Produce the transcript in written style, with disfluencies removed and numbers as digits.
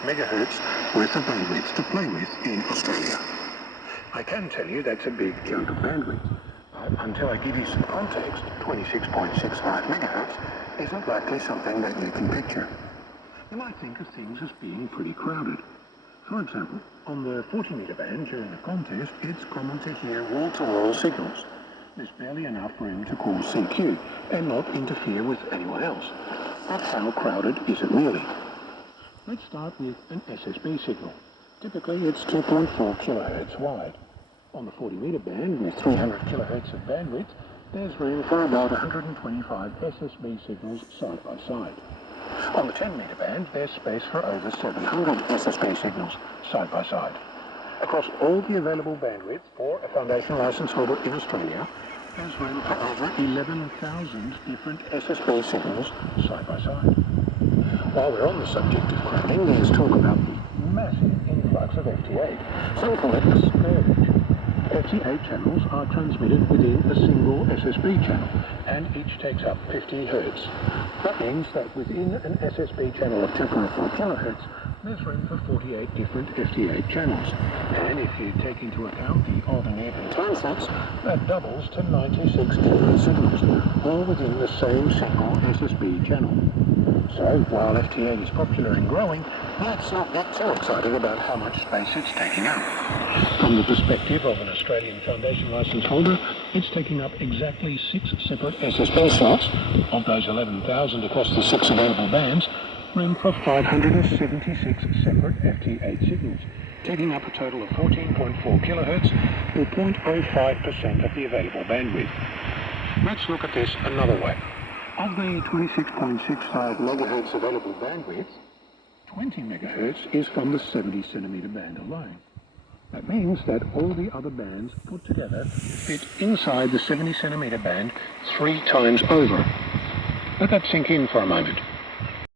megahertz worth of bandwidth to play with in Australia. I can tell you that's a big chunk of bandwidth. Until I give you some context, 26.65 megahertz isn't likely something that you can picture. You might think of things as being pretty crowded. For example, on the 40-meter band during a contest, it's common to hear wall-to-wall signals. There's barely enough room to call CQ and not interfere with anyone else. But how crowded is it really? Let's start with an SSB signal. Typically, it's 2.4 kilohertz wide. On the 40-meter band with 300 kilohertz of bandwidth, there's room for about 125 SSB signals side by side. On the 10-meter band, there's space for over 700 SSB signals side by side. Across all the available bandwidth for a foundation license holder in Australia, there's room for over 11,000 different SSB signals side by side. While we're on the subject of crowding, there's talk about the massive influx of FT8. Some call it a scourge. FT8 channels are transmitted within a single SSB channel, and each takes up 50 Hz. That means that within an SSB channel of 2.4 kHz, there's room for 48 different FT8 channels. And if you take into account the odd and even time slots, that doubles to 96 different signals, all within the same single SSB channel. So, while FT8 is popular and growing, let's not get too excited about how much space it's taking up. From the perspective of an Australian foundation license holder, it's taking up exactly 6 separate SSB slots. Of those 11,000 across the 6 available bands, room for 576 separate FT8 signals, taking up a total of 14.4 kHz, or 0.05% of the available bandwidth. Let's look at this another way. Of the 26.65 megahertz available bandwidth, 20 megahertz is from the 70 centimeter band alone. That means that all the other bands put together fit inside the 70 centimeter band 3 times over. Let that sink in for a moment.